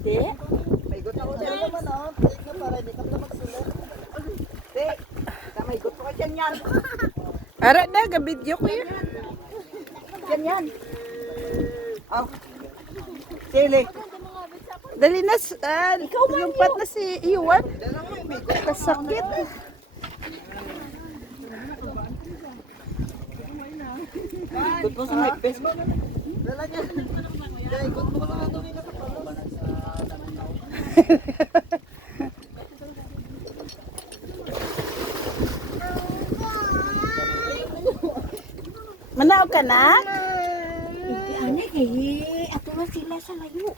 Di? May got ako dyan naman ah. Take na para hindi ka na magsulat. Take. May got ko ka dyan yan. Ara na, gabidyo ko yun. Yan yan. Oh. Sili. Dali na, lumpat na si Iwan. Kasakit. Good mo sa may best mo. Dala niya. Dala, good mo sa ito. Manaw ka na? Hindi aneh kaya ato na sila sa layo.